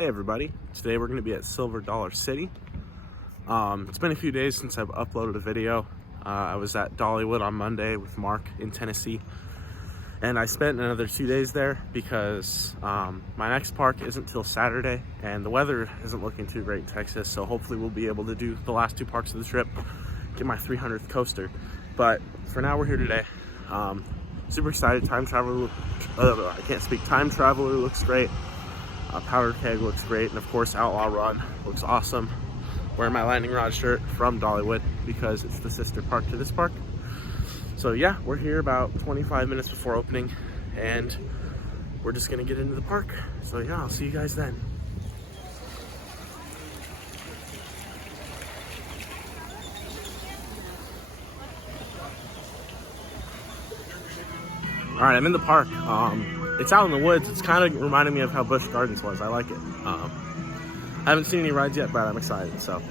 Hey everybody, today we're going to be at Silver Dollar City. It's been a few days since I've uploaded a video. I was at Dollywood on Monday with Mark in Tennessee, and I spent another 2 days there because my next park isn't till Saturday and the weather isn't looking too great in Texas, so hopefully we'll be able to do the last 2 parks of the trip, get my 300th coaster. But for now we're here today. Super excited. Time Traveler looks great. Powder Keg looks great, and of course Outlaw Run looks awesome. Wearing my Lightning Rod shirt from Dollywood because it's the sister park to this park. So yeah, we're here about 25 minutes before opening, and we're just gonna get into the park. So yeah, I'll see you guys then. All right, I'm in the park. It's out in the woods. It's kind of reminding me of how Busch Gardens was. I like it. I haven't seen any rides yet, but I'm excited. So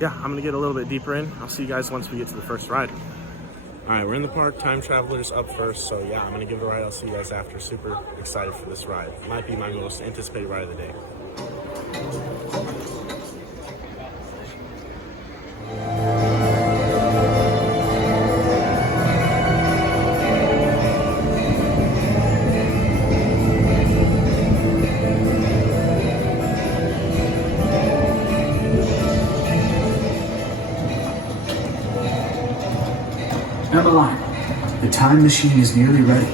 yeah, I'm gonna get a little bit deeper in. I'll see you guys once we get to the first ride. All right, we're in the park. Time Traveler's up first. So yeah, I'm gonna give it a ride. I'll see you guys after. Super excited for this ride. It might be my most anticipated ride of the day. Number 1, the time machine is nearly ready.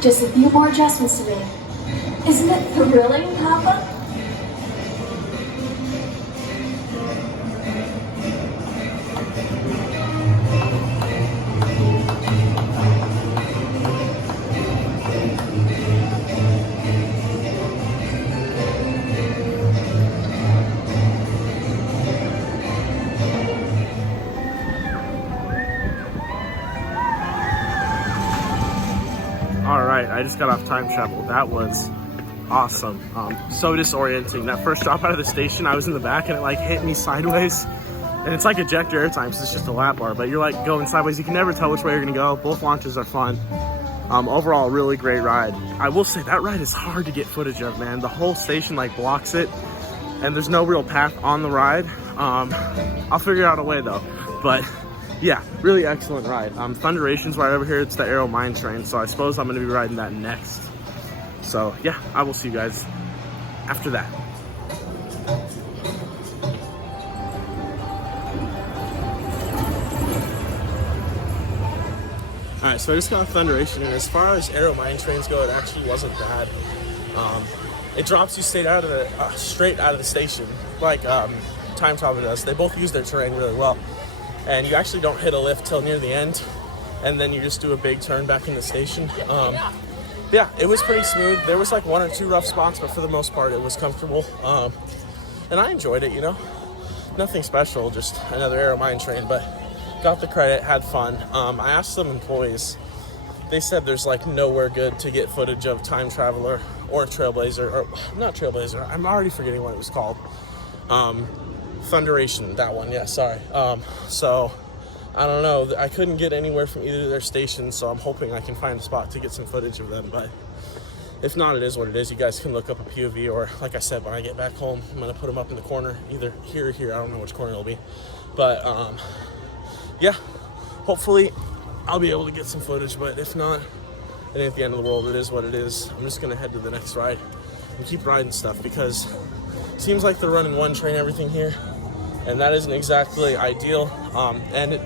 Just a few more adjustments to make. Isn't it thrilling, Papa? Alright, I just got off Time Travel. That was awesome. So disorienting. That first drop out of the station, I was in the back and it like hit me sideways. And it's like ejector air time, so it's just a lap bar, but you're like going sideways. You can never tell which way you're gonna go. Both launches are fun. Overall, really great ride. I will say that ride is hard to get footage of, man. The whole station like blocks it and there's no real path on the ride. I'll figure out a way though. But yeah, really excellent ride. Thunderation's right over here. It's the Aero Mine Train, so I suppose I'm going to be riding that next. So yeah, I will see you guys after that. All right, so I just got Thunderation, and as far as Aero Mine Trains go, it actually wasn't bad. It drops you straight out of the station, like Time Travel does. They both use their terrain really well. And you actually don't hit a lift till near the end, and then you just do a big turn back in the station. Yeah, it was pretty smooth. There was like 1 or 2 rough spots, but for the most part it was comfortable. And I enjoyed it, you know. Nothing special, just another Aero Mine Train, but got the credit, had fun. I asked some employees. They said there's like nowhere good to get footage of Time Traveler or Trailblazer, or not Trailblazer, I'm already forgetting what it was called. Thunderation, that one, yeah, sorry. So I don't know, I couldn't get anywhere from either of their stations, so I'm hoping I can find a spot to get some footage of them, but if not, it is what it is. You guys can look up a POV, or like I said, when I get back home, I'm gonna put them up in the corner, either here or here. I don't know which corner it'll be, but yeah, hopefully I'll be able to get some footage, but if not, it ain't the end of the world. It is what it is. I'm just gonna head to the next ride and keep riding stuff, because it seems like they're running one train everything here, and that isn't exactly ideal.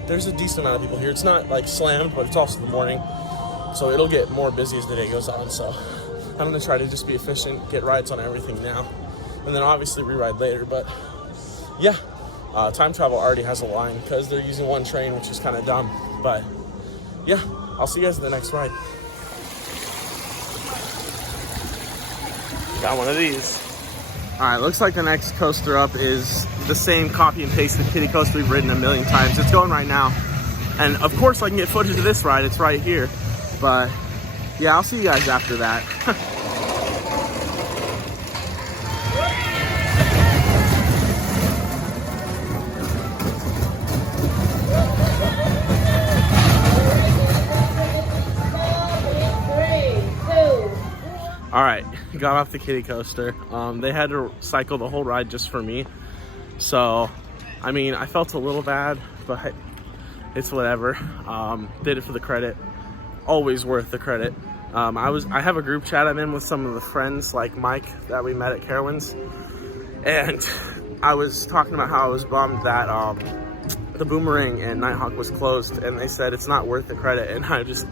There's a decent amount of people here. It's not like slammed, but it's also the morning, so it'll get more busy as the day goes on. So I'm gonna try to just be efficient, get rides on everything now, and then obviously re-ride later. But yeah, Time Travel already has a line because they're using one train, which is kind of dumb. But yeah, I'll see you guys at the next ride. Got one of these. All right, looks like the next coaster up is the same copy and pasted kiddie coaster we've ridden a million times. It's going right now. And of course I can get footage of this ride, it's right here. But yeah, I'll see you guys after that. All right, got off the kiddie coaster. They had to cycle the whole ride just for me. So, I mean, I felt a little bad, but it's whatever. Did it for the credit. Always worth the credit. I have a group chat I'm in with some of the friends like Mike that we met at Carowinds. And I was talking about how I was bummed that the Boomerang and Nighthawk was closed, and they said it's not worth the credit. And I just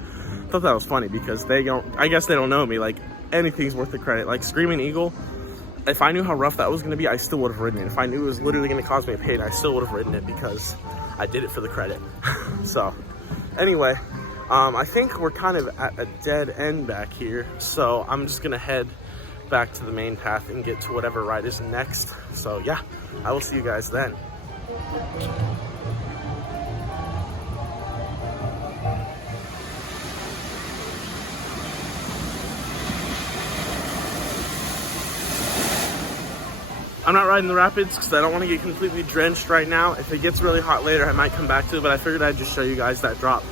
thought that was funny because I guess they don't know me. Like, anything's worth the credit. Like Screaming Eagle, if I knew how rough that was going to be, I still would have ridden it. If I knew it was literally going to cause me a pain, I still would have ridden it because I did it for the credit. So anyway, I think we're kind of at a dead end back here, so I'm just going to head back to the main path and get to whatever ride is next. So yeah, I will see you guys then. I'm not riding the rapids because I don't want to get completely drenched right now. If it gets really hot later, I might come back to it, but I figured I'd just show you guys that drop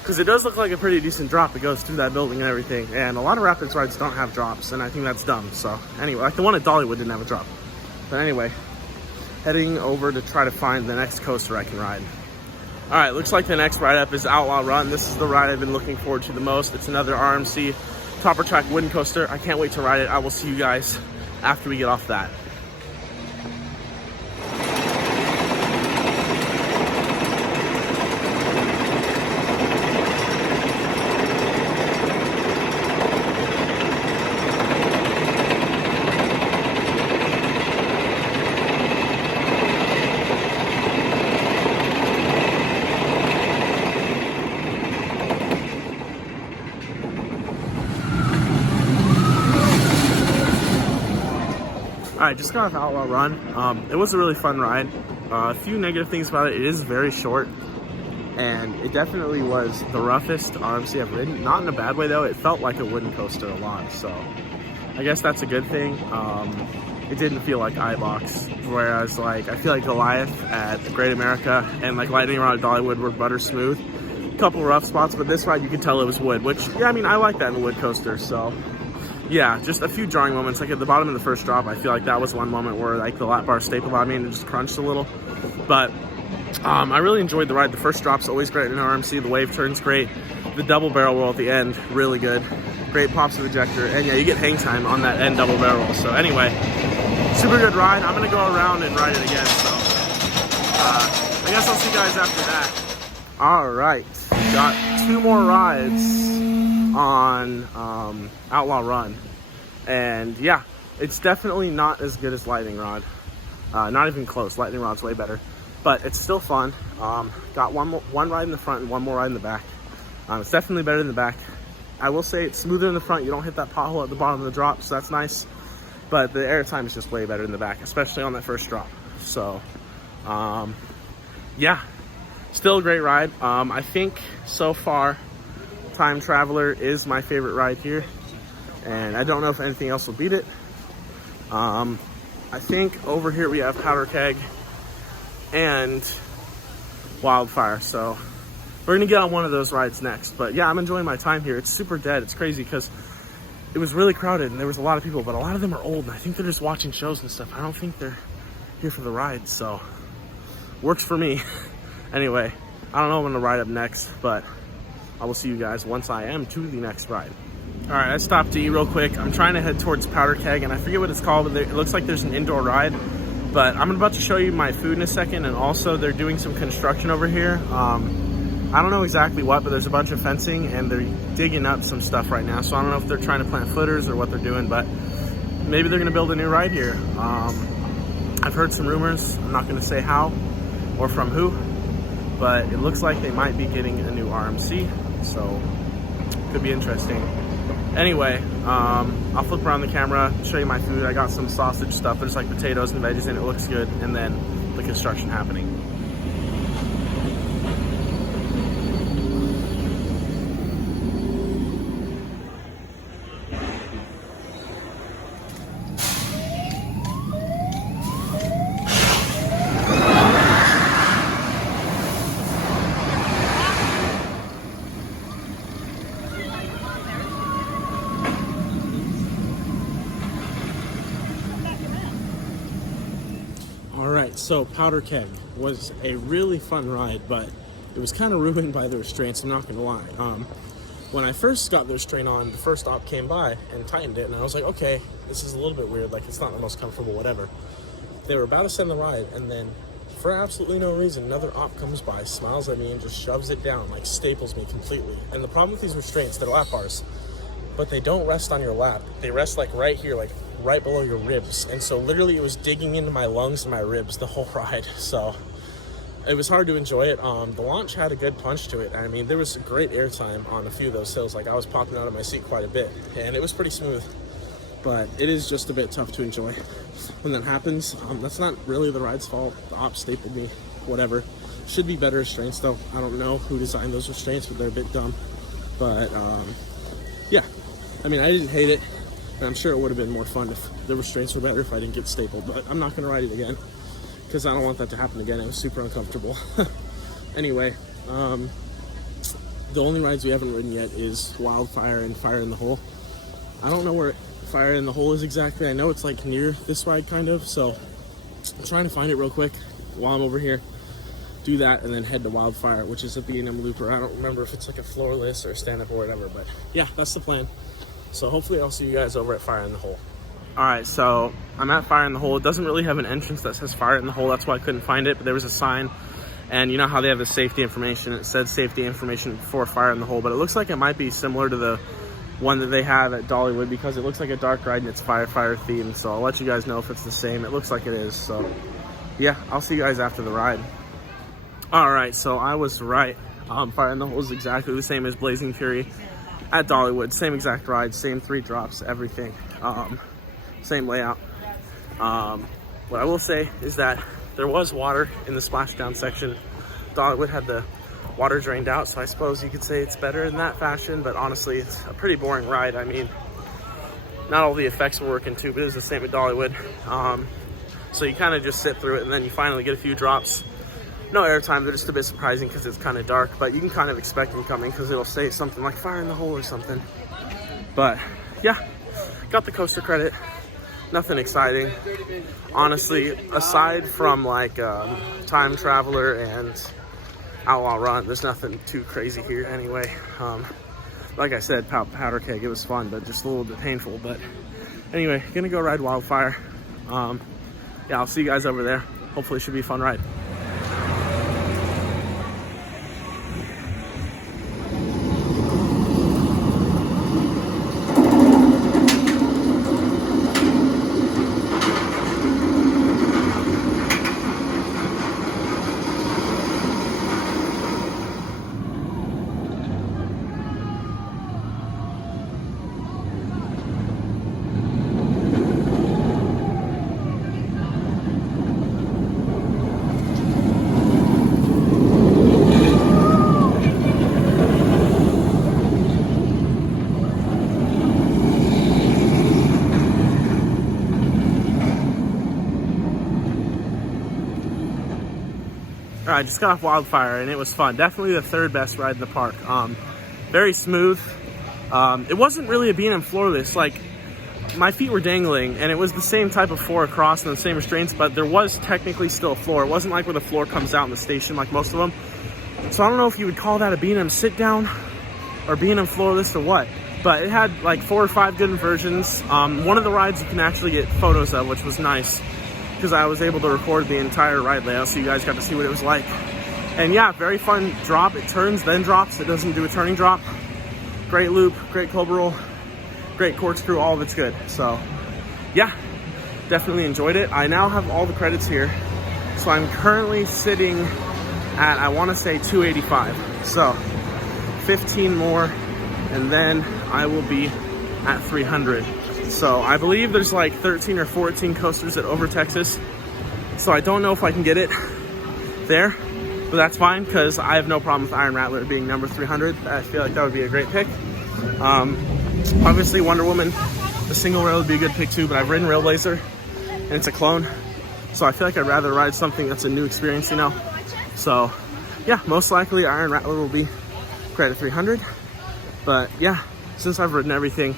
because it does look like a pretty decent drop. It goes through that building and everything, and a lot of rapids rides don't have drops, and I think that's dumb. So anyway, like the one at Dollywood didn't have a drop. But anyway, heading over to try to find the next coaster I can ride. All right, looks like the next ride up is Outlaw Run. This is the ride I've been looking forward to the most. It's another RMC topper track wooden coaster. I can't wait to ride it. I will see you guys after we get off that. All right, just got off Outlaw Run. It was a really fun ride. A few negative things about it. It is very short, and it definitely was the roughest RMC I've ridden. Not in a bad way though. It felt like a wooden coaster a lot, so I guess that's a good thing. It didn't feel like iBox, whereas like I feel like Goliath at Great America and like Lightning Rod at Dollywood were butter smooth. Couple rough spots, but this ride you could tell it was wood, which yeah, I mean I like that in a wood coaster. So yeah, just a few jarring moments. Like at the bottom of the first drop, I feel like that was one moment where like the lap bar stapled on me and it just crunched a little. But I really enjoyed the ride. The first drop's always great in an RMC. The wave turns great. The double barrel roll at the end, really good. Great pops of ejector. And yeah, you get hang time on that end double barrel roll. So anyway, super good ride. I'm gonna go around and ride it again. So I guess I'll see you guys after that. All right, got 2 more rides on Outlaw Run, and yeah, it's definitely not as good as Lightning Rod, not even close. Lightning Rod's way better, but it's still fun. Got one ride in the front and one more ride in the back. It's definitely better in the back. I will say it's smoother in the front. You don't hit that pothole at the bottom of the drop, so that's nice, but the airtime is just way better in the back, especially on that first drop. So yeah, still a great ride. I think so far Time Traveler is my favorite ride here, and I don't know if anything else will beat it. I think over here we have Powder Keg and Wildfire, so we're gonna get on one of those rides next. But yeah, I'm enjoying my time here. It's super dead. It's crazy because it was really crowded and there was a lot of people, but a lot of them are old, and I think they're just watching shows and stuff. I don't think they're here for the ride, so works for me. Anyway, I don't know when to ride up next, but I will see you guys once I am to the next ride. All right, I stopped to eat real quick. I'm trying to head towards Powder Keg, and I forget what it's called, but it looks like there's an indoor ride. But I'm about to show you my food in a second, and also they're doing some construction over here. I don't know exactly what, but there's a bunch of fencing, and they're digging up some stuff right now. So I don't know if they're trying to plant footers or what they're doing, but maybe they're gonna build a new ride here. I've heard some rumors. I'm not gonna say how or from who, but it looks like they might be getting a new RMC. So could be interesting. Anyway, I'll flip around the camera, show you my food. I got some sausage stuff. There's like potatoes and veggies and it looks good. And then the construction happening. So Powder Keg was a really fun ride, but it was kind of ruined by the restraints, I'm not gonna lie. When I first got the restraint on, the first op came by and tightened it, and I was like, okay, this is a little bit weird, like it's not the most comfortable, whatever. They were about to send the ride, and then for absolutely no reason, another op comes by, smiles at me, and just shoves it down, like staples me completely. And the problem with these restraints, they're lap bars, but they don't rest on your lap. They rest like right here, like right below your ribs. And so literally it was digging into my lungs and my ribs the whole ride. So it was hard to enjoy it. The launch had a good punch to it. I mean, there was great airtime on a few of those hills. Like I was popping out of my seat quite a bit, and it was pretty smooth, but it is just a bit tough to enjoy when that happens. That's not really the ride's fault. The op stapled me, whatever. Should be better restraints though. I don't know who designed those restraints, but they're a bit dumb. But yeah, I mean, I didn't hate it, and I'm sure it would have been more fun if the restraints were better if I didn't get stapled, but I'm not gonna ride it again because I don't want that to happen again. It was super uncomfortable. Anyway, the only rides we haven't ridden yet is Wildfire and Fire in the Hole. I don't know where Fire in the Hole is exactly. I know it's like near this ride kind of, so I'm trying to find it real quick while I'm over here. Do that and then head to Wildfire, which is a B&M looper. I don't remember if it's like a floorless or stand-up or whatever, but yeah, that's the plan. So hopefully I'll see you guys over at Fire in the Hole. All right, so I'm at Fire in the Hole. It doesn't really have an entrance that says Fire in the Hole. That's why I couldn't find it, but there was a sign. And you know how they have the safety information? It said safety information for Fire in the Hole, but it looks like it might be similar to the one that they have at Dollywood because it looks like a dark ride and it's firefighter themed. So I'll let you guys know if it's the same. It looks like it is. So yeah, I'll see you guys after the ride. All right, so I was right. Fire in the Hole is exactly the same as Blazing Fury at Dollywood. Same exact ride, same 3 drops, everything. Same layout. What I will say is that there was water in the splashdown section. Dollywood had the water drained out, so I suppose you could say it's better in that fashion, but honestly, it's a pretty boring ride. I mean, not all the effects were working too, but it was the same at Dollywood. So you kind of just sit through it, and then you finally get a few drops. No airtime, they're just a bit surprising because it's kind of dark, but you can kind of expect them coming because it'll say something like Fire in the Hole or something. But yeah, got the coaster credit. Nothing exciting. Honestly, aside from like Time Traveler and Outlaw Run, there's nothing too crazy here anyway. Like I said, Powder Keg, it was fun, but just a little bit painful. But anyway, gonna go ride Wildfire. Yeah, I'll see you guys over there. Hopefully it should be a fun ride. I just got off Wildfire and it was fun. Definitely the 3rd best ride in the park. Very smooth. It wasn't really a B&M floorless. Like, my feet were dangling and it was the same type of floor across and the same restraints, but there was technically still a floor. It wasn't like where the floor comes out in the station like most of them. So I don't know if you would call that a B&M sit down or B&M floorless or what, but it had like 4 or 5 good inversions. One of the rides you can actually get photos of, which was nice, because I was able to record the entire ride layout, so you guys got to see what it was like. And yeah, very fun drop. It turns, then drops. It doesn't do a turning drop. Great loop, great cobra roll, great corkscrew, all of it's good. So yeah, definitely enjoyed it. I now have all the credits here. So I'm currently sitting at, I want to say 285. So 15 more, and then I will be at 300. So I believe there's like 13 or 14 coasters at Over Texas. So I don't know if I can get it there, but that's fine because I have no problem with Iron Rattler being number 300. I feel like that would be a great pick. Obviously Wonder Woman, the single rail would be a good pick too, but I've ridden Railblazer and it's a clone. So I feel like I'd rather ride something that's a new experience, you know? So yeah, most likely Iron Rattler will be credit 300. But yeah, since I've ridden everything,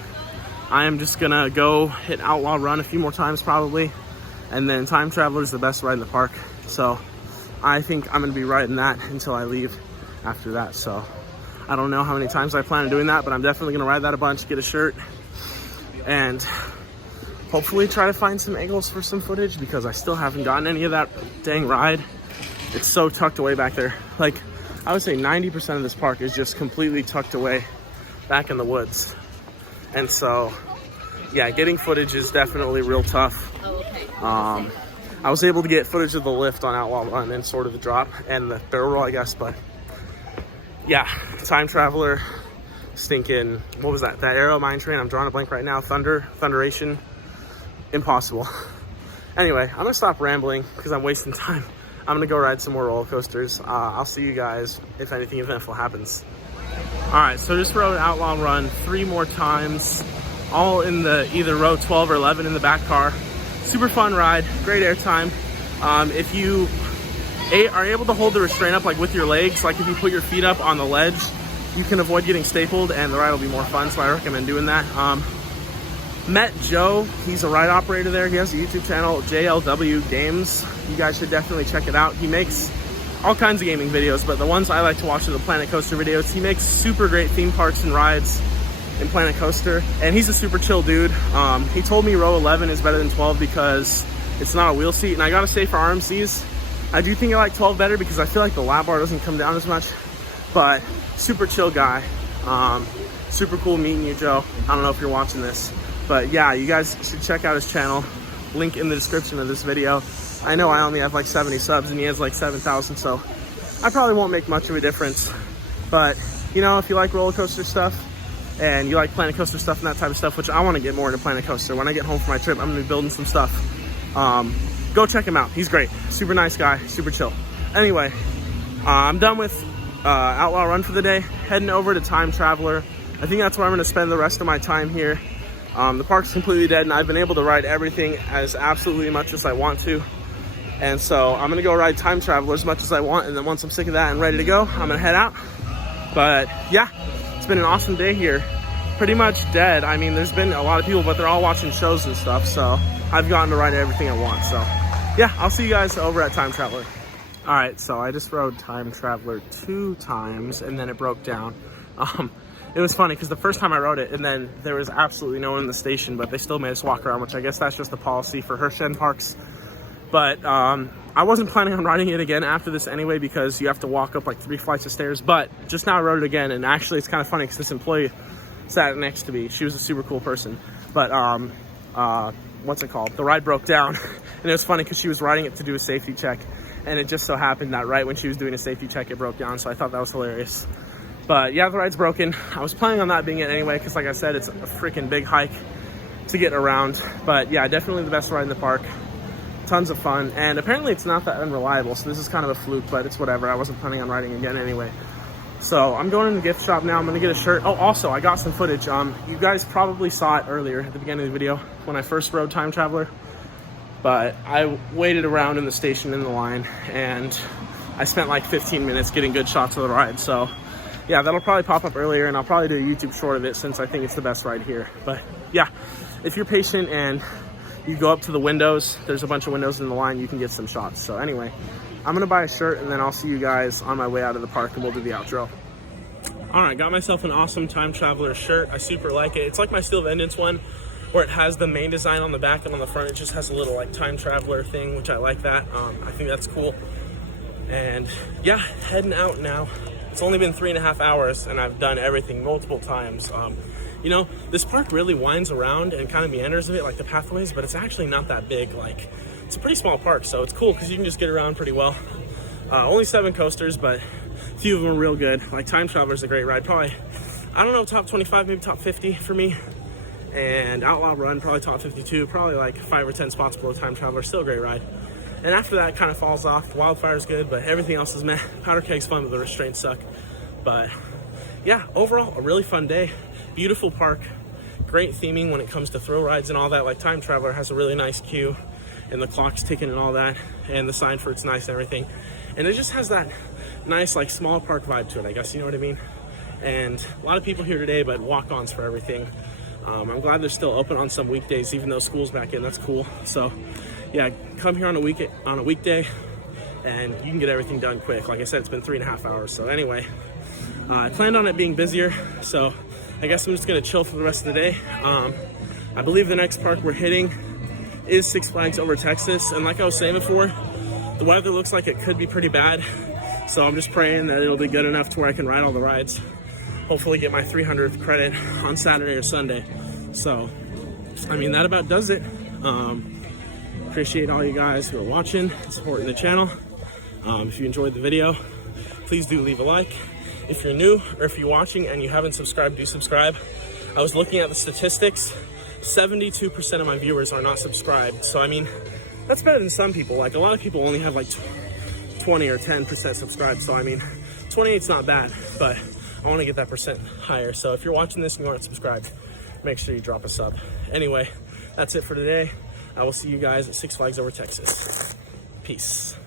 I am just gonna go hit Outlaw Run a few more times probably, and then Time Traveler is the best ride in the park. So I think I'm gonna be riding that until I leave after that. So I don't know how many times I plan on doing that, but I'm definitely gonna ride that a bunch, get a shirt, and hopefully try to find some angles for some footage, because I still haven't gotten any of that dang ride. It's so tucked away back there. Like, I would say 90% of this park is just completely tucked away back in the woods. And so, yeah, getting footage is definitely real tough. I was able to get footage of the lift on Outlaw Run and sort of the drop and the barrel roll, I guess, but yeah, Time Traveler, stinking, what was that? That Arrow Mine Train, I'm drawing a blank right now, Thunderation, impossible. Anyway, I'm gonna stop rambling because I'm wasting time. I'm gonna go ride some more roller coasters. I'll see you guys if anything eventful happens. All right, so just rode Outlaw Run 3 more times, all in the either row 12 or 11 in the back car. Super fun ride, great airtime. If you are able to hold the restraint up like with your legs, like if you put your feet up on the ledge, you can avoid getting stapled and the ride will be more fun, so I recommend doing that. Met Joe, he's a ride operator there. He has a YouTube channel, JLW Games. You guys should definitely check it out. He makes all kinds of gaming videos, but the ones I like to watch are the Planet Coaster videos. He makes super great theme parks and rides in Planet Coaster, and he's a super chill dude. He told me row 11 is better than 12 because it's not a wheel seat, and I gotta say for RMCs, I do think I like 12 better because I feel like the lap bar doesn't come down as much, but super chill guy. Super cool meeting you, Joe. I don't know if you're watching this, but yeah, you guys should check out his channel. Link in the description of this video. I know I only have like 70 subs and he has like 7,000, so I probably won't make much of a difference. But you know, if you like roller coaster stuff and you like Planet Coaster stuff and that type of stuff, which I want to get more into Planet Coaster. When I get home from my trip, I'm gonna be building some stuff. Go check him out. He's great. Super nice guy, super chill. Anyway, I'm done with Outlaw Run for the day. Heading over to Time Traveler. I think that's where I'm gonna spend the rest of my time here. The park's completely dead and I've been able to ride everything as absolutely much as I want to. And so I'm gonna go ride Time Traveler as much as I want, and then once I'm sick of that and ready to go, I'm gonna head out. But yeah, it's been an awesome day here. Pretty much dead. I mean, there's been a lot of people, but they're all watching shows and stuff, so I've gotten to ride everything I want. So yeah, I'll see you guys over at Time Traveler. All right, so I just rode Time Traveler 2 times and then it broke down. It was funny because the first time I rode it, and then there was absolutely no one in the station, but they still made us walk around, which I guess that's just the policy for Hershend parks. But I wasn't planning on riding it again after this anyway, because you have to walk up like 3 flights of stairs. But just now I rode it again, and actually it's kind of funny because this employee sat next to me. She was a super cool person. But what's it called? The ride broke down, and it was funny because she was riding it to do a safety check, and it just so happened that right when she was doing a safety check, it broke down. So I thought that was hilarious. But yeah, the ride's broken. I was planning on that being it anyway, because like I said, it's a freaking big hike to get around. But yeah, definitely the best ride in the park. Tons of fun, and apparently it's not that unreliable, so this is kind of a fluke, but it's whatever. I wasn't planning on riding again anyway. So I'm going in the gift shop now. I'm gonna get a shirt. Oh, also I got some footage. You guys probably saw it earlier at the beginning of the video when I first rode Time Traveler, but I waited around in the station in the line, and I spent like 15 minutes getting good shots of the ride. So yeah, that'll probably pop up earlier, and I'll probably do a YouTube short of it since I think it's the best ride here. But yeah, if you're patient and you go up to the windows, there's a bunch of windows in the line, you can get some shots. So anyway, I'm gonna buy a shirt, and then I'll see you guys on my way out of the park, and we'll do the outro. All right, got myself an awesome Time Traveler shirt. I super like it. It's like my Steel Vengeance one, where it has the main design on the back, and on the front it just has a little like Time Traveler thing, which I like that. I think that's cool. And yeah, heading out now. It's only been 3.5 hours, and I've done everything multiple times. You know, this park really winds around and kind of meanders a bit like the pathways, but it's actually not that big. Like, it's a pretty small park, so it's cool because you can just get around pretty well. Only 7 coasters, but a few of them are real good. Like Time Traveler's a great ride. Probably, I don't know, top 25, maybe top 50 for me. And Outlaw Run, probably top 52, probably like 5 or 10 spots below Time Traveler. Still a great ride. And after that, kind of falls off. Wildfire's good, but everything else is meh. Powder Keg's fun, but the restraints suck. But yeah, overall, a really fun day. Beautiful park. Great theming when it comes to thrill rides and all that. Like Time Traveler has a really nice queue, and the clock's ticking and all that, and the sign for it's nice and everything. And it just has that nice, like, small park vibe to it, I guess, you know what I mean? And a lot of people here today, but walk-ons for everything. I'm glad they're still open on some weekdays, even though school's back in. That's cool. So yeah, come here on a weekday, and you can get everything done quick. Like I said, it's been 3.5 hours. So anyway, I planned on it being busier, so I guess I'm just gonna chill for the rest of the day. I believe the next park we're hitting is Six Flags Over Texas, and like I was saying before, the weather looks like it could be pretty bad, so I'm just praying that it'll be good enough to where I can ride all the rides. Hopefully get my 300th credit on Saturday or Sunday. So, I mean, that about does it. Appreciate all you guys who are watching, supporting the channel. If you enjoyed the video, please do leave a like. If you're new or if you're watching and you haven't subscribed, do subscribe. I was looking at the statistics. 72% of my viewers are not subscribed. So, I mean, that's better than some people. Like, a lot of people only have like 20 or 10% subscribed. So, I mean, 28's not bad, but I want to get that percent higher. So if you're watching this and you aren't subscribed, make sure you drop a sub. Anyway, that's it for today. I will see you guys at Six Flags Over Texas. Peace.